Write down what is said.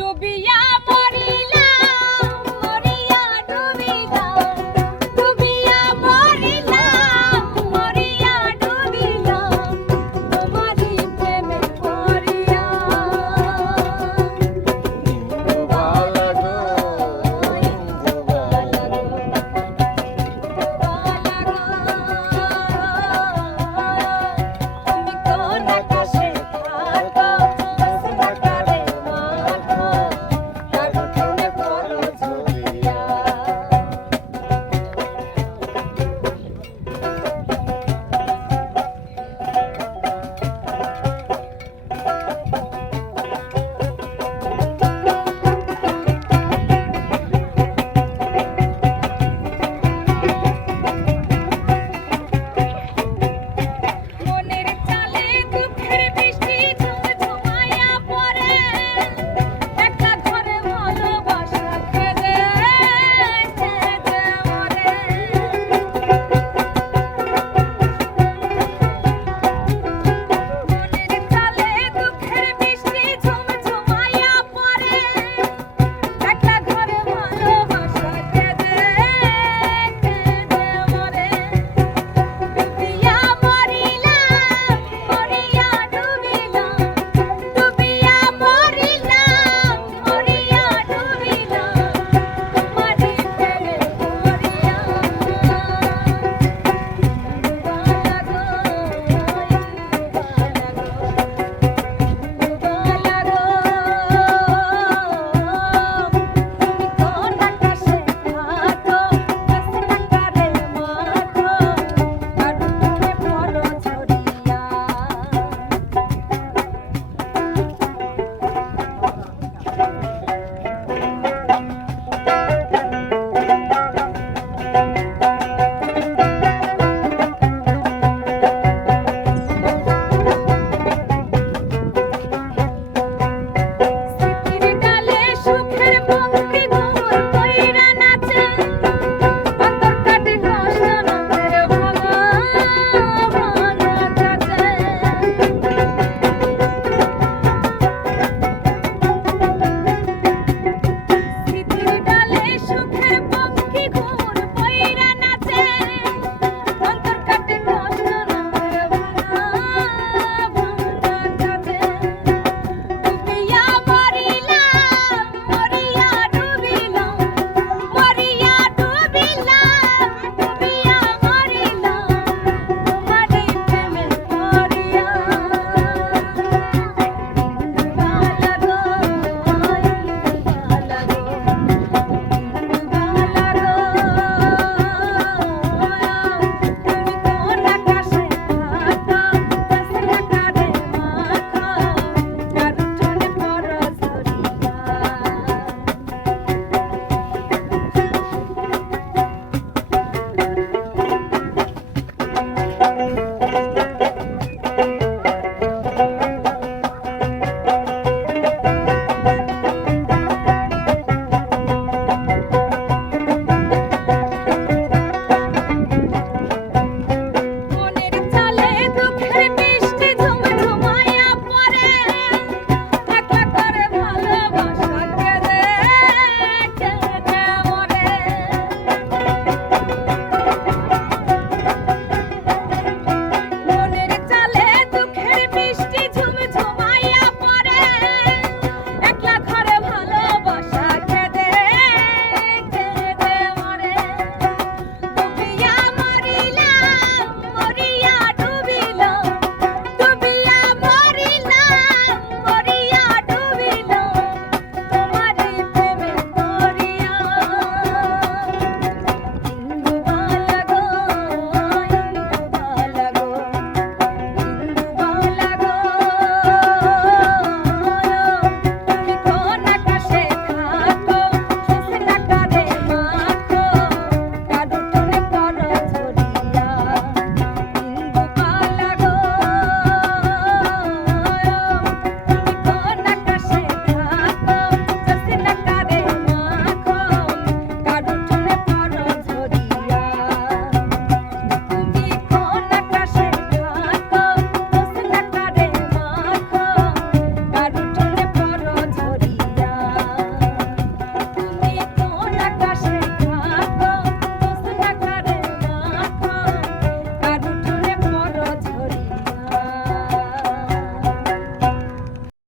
to be yeah.